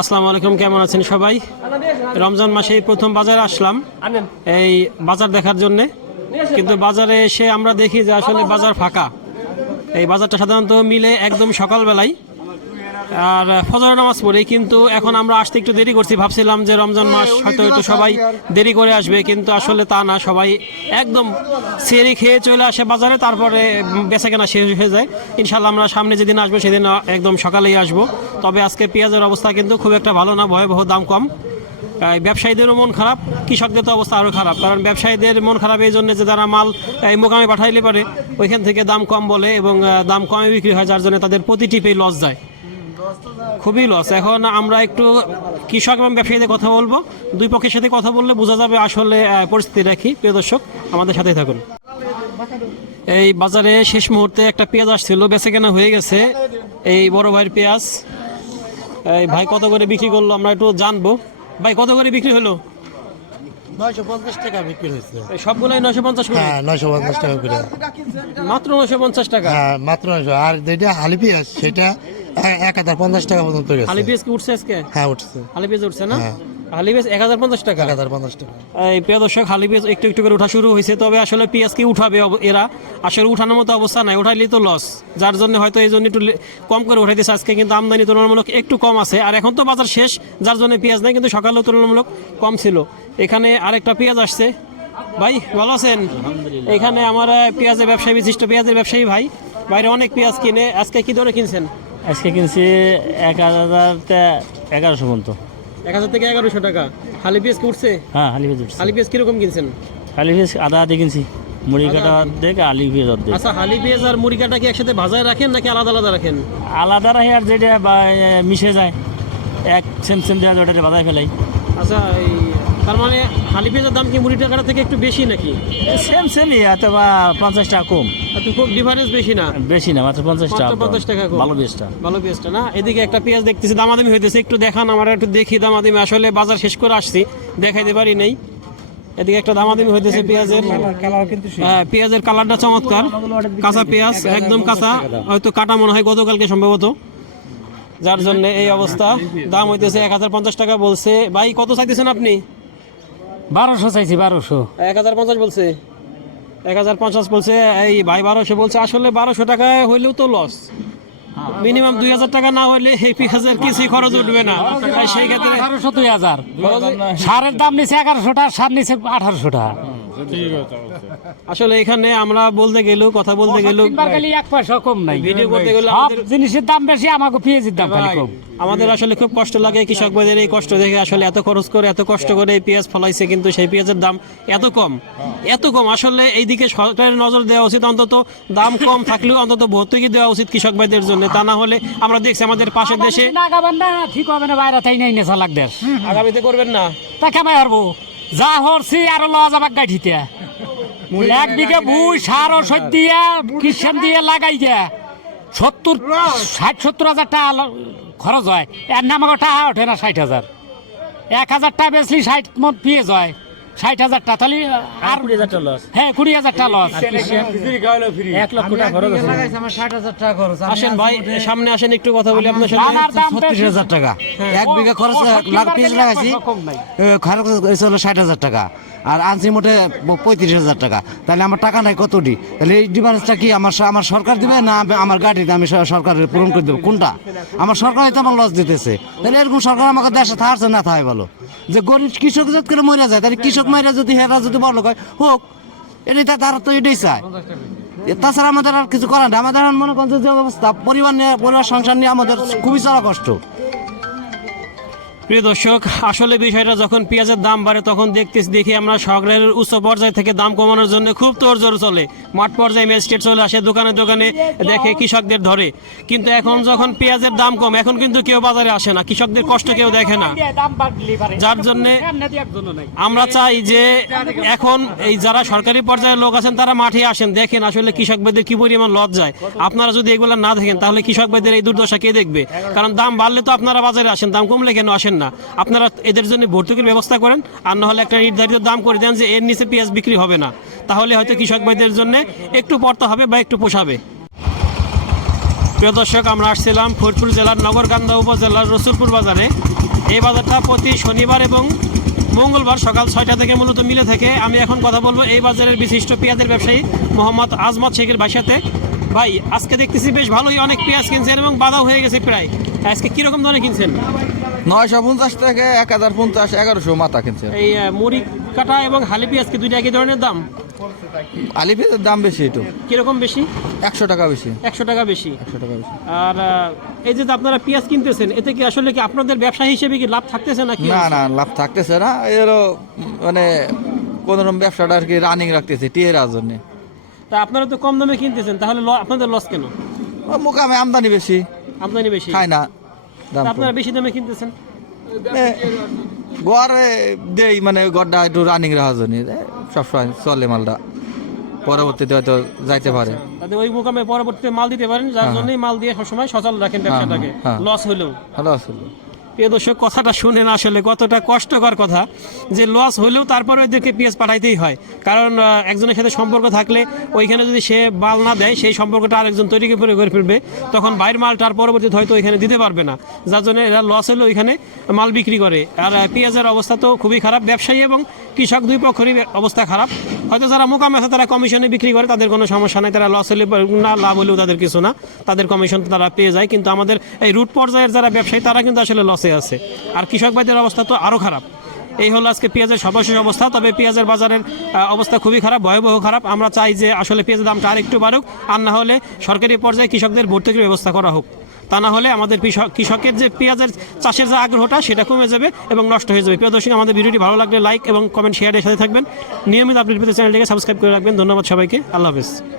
আসসালামু আলাইকুম কেমন আছেন সবাই? রমজান মাসে প্রথম বাজারে আসলাম। এই বাজার দেখার জন্য। কিন্তু বাজারে এসে আমরা দেখি যে আসলে বাজার ফাঁকা। এই বাজারটা সাধারণত মিলে একদম সকালবেলায়। আর ফজর নামাজ পড়ি কিন্তু এখন আমরা আসতে একটু দেরি করছি। ভাবছিলাম যে রমজান মাস হয়তো একটু সবাই দেরি করে আসবে কিন্তু আসলে তা না সবাই একদম সেরি খেয়ে চলে আসে বাজারে তারপরে বেচা কেনা শেষ হয়ে যায়। ইনশাল্লাহ আমরা সামনে যেদিন আসব সেদিন একদম সকালেই আসব। তবে আজকে পেঁয়াজের অবস্থা কিন্তু খুব একটা ভালো না ভয়াবহ দাম কম। ব্যবসায়ীদেরও মন খারাপ কৃষকদের তো অবস্থা আরও খারাপ। কারণ ব্যবসায়ীদের মন খারাপ এই জন্য যে যারা মাল এই মোকামে পাঠাইলে পারে ওইখান থেকে দাম কম বলে এবং দাম কমে বিক্রি হয় যার জন্য তাদের প্রতি টিপেই লস যায়। খুবই লস এখন আমরা একটু কৃষক এবং ব্যবসায়ীদের কথা বলব। দুই পক্ষের সাথে কথা বললে বোঝা যাবে আসলে পরিস্থিতি রাখি প্রিয় দর্শক, আমাদের সাথেই থাকুন। এই বাজারে শেষ মুহূর্তে একটা পেঁয়াজ আসছিল, বেচে কেনা হয়ে গেছে। এই বড় ভাইয়ের পেঁয়াজ, এই ভাই কত করে বিক্রি করল আমরা একটু জানব। ভাই, কত করে বিক্রি হলো? নয়শো পঞ্চাশ টাকা বিক্রি হয়েছে। সবগুলোই নশো পঞ্চাশ হ্যাঁ নয়শো পঞ্চাশ টাকা বিক্রি মাত্র নয়শো পঞ্চাশ টাকা? হ্যাঁ মাত্র নয়শো। আর যেটা হালি সেটা এক হাজার পঞ্চাশ টাকা পর্যন্ত গেছে। কি উঠছে আজকে? হ্যাঁ উঠছে। আলি উঠছে না? আলি এক হাজার পঞ্চাশ টাকা। এক হাজার পঞ্চাশ টাকা। এই প্রিয় দর্শক হালি পেঁয়াজ একটু একটু করে ওঠা শুরু হয়েছে তবে আসলে পেঁয়াজ কি উঠাবে এরা? আসলে উঠানোর মতো অবস্থা নাই উঠাইলেই তো লস যার জন্য হয়তো এই জন্য একটু কম করে উঠাইতেছে। আজকে কিন্তু আমদানি তুলনামূলক একটু কম আছে আর এখন তো বাজার শেষ যার জন্য পেঁয়াজ নাই কিন্তু সকালেও তুলনামূলক কম ছিল। এখানে আরেকটা পেঁয়াজ আসছে। ভাই ভালো আছেন? এখানে আমার পেঁয়াজের ব্যবসায়ী বিশিষ্ট পেঁয়াজের ব্যবসায়ী ভাই। বাইরে অনেক পেঁয়াজ কিনে আজকে কি ধরে কিনছেন? আজকে কিনছি এক হাজারতে এগারোশো পর্যন্ত। এক হাজার থেকে এগারোশো টাকা। হালি পেঁয়াজ কি উঠছে? হ্যাঁ হালি পেঁয়াজ উঠছে। হালি পেঁয়াজ কীরকম কিনছেন? হালি পেঁয়াজ আদা আদি কিনছি। মুড়ি কাটা অর্ধেক আলি পেঁয়াজ অর্ধেক। আচ্ছা হালি পেঁয়াজ আর মুড়ি কাটা কি একসাথে ভাজায় রাখেন নাকি আলাদা আলাদা রাখেন? আলাদা রাখে আর যেটা মিশে যায়। এক সেম সেম দেওয়া ওটাতে ভাজায় ফেলাই। আচ্ছা এই তার মানে হালি পেঁয়াজের দাম কি মুড়ি টাকাটা থেকে একটু বেশি নাকি? সেম সেমই অথবা পঞ্চাশ টাকা কম। এত খুব ডিফারেন্স বেশি না? বেশি না মাত্র পঞ্চাশ টাকা 50 টাকা কম। ভালো পেঁয়াজটা ভালো পেঁয়াজটা না? এদিকে একটা পেঁয়াজ দেখতেছি দামাদামি হইতেছে একটু দেখান আমরা একটু দেখি দামাদামি। আসলে বাজার শেষ করে আসছি দেখাইতে পারি নাই। এদিকে একটা দামাদামি হইতেছে পেঁয়াজের। হ্যাঁ পেঁয়াজের কালারটা চমৎকার। কাঁচা পেঁয়াজ একদম কাঁচা হয়তো কাটা মনে হয় গতকালকে সম্ভবত। যার জন্য এই অবস্থা। দাম হইতেছে এক হাজার পঞ্চাশ টাকা বলছে। ভাই কত চাইতেছেন আপনি? বারোশো চাইছি বারোশো। এক হাজার পঞ্চাশ বলছে। এক হাজার পঞ্চাশ বলছে এই ভাই বারোশো বলছে আসলে বারোশো টাকায় হইলেও তো লস মিনিমাম দুই হাজার টাকা না হইলে এই পেঁয়াজের কিছুই খরচ উঠবে না। তাই সেই ক্ষেত্রে আঠারোশো দুই হাজার। সারের দাম নিচে এগারোশো টাকা সার নিচে আঠারোশো টাকা। আসলে এখানে আমরা বলতে গেলেও কথা বলতে গেলেও খালি এক পয়সা কম নাই। ভিডিও করতে গেলে আমাদের জিনিসের দাম বেশি আমাকে পেঁয়াজের দাম খালি কম। আমাদের আসলে খুব কষ্ট লাগে কৃষক ভাইদের এই কষ্ট দেখে আসলে এত খরচ করে এত কষ্ট করে এই পেঁয়াজ ফলাইছে কিন্তু সেই পেঁয়াজের দাম এত কম এত কম। আসলে এইদিকে সরকারের নজর দেওয়া উচিত অন্তত দাম কম থাকলেও অন্তত ভর্তুকি দেওয়া উচিত কৃষক ভাইদের জন্য। তা না হলে আমরা দেখছি আমাদের পাশের দেশে ঠিক হবে না বাইরে তাই নাই নেশা লাগ দেশ। আগামীতে করবেন না। তা কেমন পারব যা হরছি আরও লওয়া যাবাক গাঠিতে এক বিঘে ভুই সার ওষুধ দিয়া কৃষণ দিয়ে লাগাই দিয়া সত্তর ষাট সত্তর হাজার টাকা খরচ হয়। এর নাম টাকা ওঠে না ষাট হাজার। এক হাজার টাকা বেচলি ষাট মন পেঁয়াজ হয়। ষাট হাজার টাকা তাহলে আর কুড়ি হাজার টাকা লস হ্যাঁ কুড়ি হাজার টাকা লস এক লক্ষ টাকা খরচ আছে। আসেন ভাই সামনে আসেন একটু কথা বলি আপনার সাথে। ছত্রিশ হাজার টাকা। এক বিঘা খরচ লাখ পিস লাগাইছি খরচ হয়েছে হলো ষাট হাজার টাকা। আর আনছি মোটে পঁয়ত্রিশ হাজার টাকা। তাহলে আমার টাকা নাই কতটি? তাহলে এই ডিফারেন্সটা কি? আমার আমার সরকার দিবে না আমার গাড়িতে আমি সরকারের পূরণ করে দেবো? কোনটা? আমার সরকার হয়তো আমার লস দিতেছে। তাহলে এরকম সরকার আমাকে দেশে থাকছে না থাকে বলো। যে গরিব কৃষক যদি করে মরে যায় তাহলে কৃষক মারা যদি হেরা যদি বড় হয় হোক এটাই তা- তারা তো এটাই চায়। তাছাড়া আমাদের আর কিছু করার আমাদের মনে করেন যে অবস্থা পরিবার নিয়ে পরিবার সংসার নিয়ে আমাদের খুবই চলা কষ্ট। প্রিয় দর্শক, আসলে বিষয়টা যখন পেঁয়াজের দাম বাড়ে, তখন দেখতেছি দেখি আমরা সরকারের উচ্চ পর্যায় থেকে দাম কমানোর জন্য খুব তোড়জোড় চলে মাঠ পর্যায়ে ম্যাজিস্ট্রেট চলে আসে, দোকানে দোকানে দেখে কৃষকদের ধরে কিন্তু এখন যখন পেঁয়াজের দাম কম, এখন কিন্তু কেউ বাজারে আসে না, কৃষকদের কষ্ট কেউ দেখে না। যার জন্যে। আমরা চাই যে এখন এই যারা সরকারি পর্যায়ের লোক আছেন, তারা মাঠে আসেন, দেখেন আসলে কৃষক কি পরিমাণ লজ যায় আপনারা যদি এগুলো না দেখেন, তাহলে কৃষক এই দুর্দশা কে দেখবে কারণ দাম বাড়লে তো আপনারা বাজারে আসেন, দাম কমলে কেন আসেন না। আপনারা এদের জন্য ভর্তুকির ব্যবস্থা করেন, আর না হলে একটা নির্ধারিত দাম করে দেন যে এর নিচে পেঁয়াজ বিক্রি হবে না। তাহলে হয়তো কৃষক ভাইদের জন্য একটু পড়তে হবে বা একটু পোষাবে। প্রিয় দর্শক, আমরা আসছিলাম ফরিদপুর জেলার নগরকান্দা উপজেলার রসুলপুর বাজারে। এই বাজারটা প্রতি শনিবার এবং মঙ্গলবার সকাল ছয়টা থেকে মূলত মিলে থাকে। আমি এখন কথা বলব এই বাজারের বিশিষ্ট পেঁয়াজের ব্যবসায়ী মোহাম্মদ আজমত শেখের সাথে। ভাই, আজকে দেখতেছি বেশ ভালোই অনেক পেঁয়াজ কিনছেন এবং বাধাও হয়ে গেছে প্রায়। আজকে কীরকম ধরে কিনছেন? নয়শো পঞ্চাশ থেকে এক হাজার পঞ্চাশ এগারোশো মাথা কিনছে। এই মুড়ি কাটা এবং হালি পেঁয়াজ কি দুইটা একই ধরনের দাম? আলি পেঁয়াজের দাম বেশি একটু। কীরকম বেশি? একশো টাকা বেশি। একশো টাকা বেশি। একশো টাকা বেশি। আর এই যে আপনারা পেঁয়াজ কিনতেছেন এতে কি আসলে কি আপনাদের ব্যবসা হিসেবে কি লাভ থাকতেছে নাকি? না না লাভ থাকতেছে না। এরও মানে কোন রকম ব্যবসাটা আর কি রানিং রাখতেছে টিয়ের জন্য। তা আপনারা তো কম দামে কিনতেছেন তাহলে আপনাদের লস কেন? মুকামে আমদানি বেশি। আমদানি বেশি। খায় না। আপনারা বেশি দামে কিনতেছেন? গড়ে দেই মানে গড়টা একটু রানিং রাখার জন্য সবসময় চলে মালটা। পরবর্তীতে হয়তো যাইতে পারে। তাতে ওই মোকামে পরবর্তীতে মাল দিতে পারেন যার জন্যই মাল দিয়ে সবসময় সচল রাখেন ব্যবসাটাকে। হ্যাঁ। লস হলেও। লস আসলে প্রিয় দর্শক, কথাটা শুনেন আসলে কতটা কষ্টকর কথা যে লস হলেও তারপরে ওদেরকে পেঁয়াজ পাঠাইতেই হয়। কারণ একজনের সাথে সম্পর্ক থাকলে ওইখানে যদি সে মাল না দেয়, সেই সম্পর্কটা আরেকজন তৈরি করে করে ফেলবে, তখন বাইরের মালটার পরবর্তীতে হয়তো ওইখানে দিতে পারবে না। যার জন্য এরা লস হলে ওইখানে মাল বিক্রি করে। আর পেঁয়াজের অবস্থা তো খুবই খারাপ। ব্যবসায়ী এবং কৃষক দুই পক্ষেরই অবস্থা খারাপ। হয়তো যারা মোকামে আছে, তারা কমিশনে বিক্রি করে, তাদের কোনো সমস্যা নাই। তারা লস হলে না লাভ হলেও তাদের কিছু না। তাদের কমিশন তারা পেয়ে যায়। কিন্তু আমাদের এই রুট পর্যায়ের যারা ব্যবসায়ী, তারা কিন্তু আসলে লসে আছে। আর কৃষক ভাইদের অবস্থা তো আরও খারাপ। এই হলো আজকে পেঁয়াজের সর্বশেষ অবস্থা। তবে পেঁয়াজের বাজারের অবস্থা খুবই খারাপ, ভয়াবহ খারাপ। আমরা চাই যে আসলে পেঁয়াজের দামটা আরেকটু বাড়ুক। আর না হলে সরকারি পর্যায়ে কৃষকদের ভর্তুকির ব্যবস্থা করা হোক। তা না হলে আমাদের কৃষক কৃষকের যে পেঁয়াজের চাষের যে আগ্রহটা, সেটা কমে যাবে এবং নষ্ট হয়ে যাবে। প্রিয় দর্শক, আমাদের ভিডিওটি ভালো লাগলে লাইক এবং কমেন্ট শেয়ারের সাথে থাকবেন। নিয়মিত আপডেট পেতে চ্যানেলটিকে সাবস্ক্রাইব করে রাখবেন। ধন্যবাদ সবাইকে। আল্লাহ হাফেজ।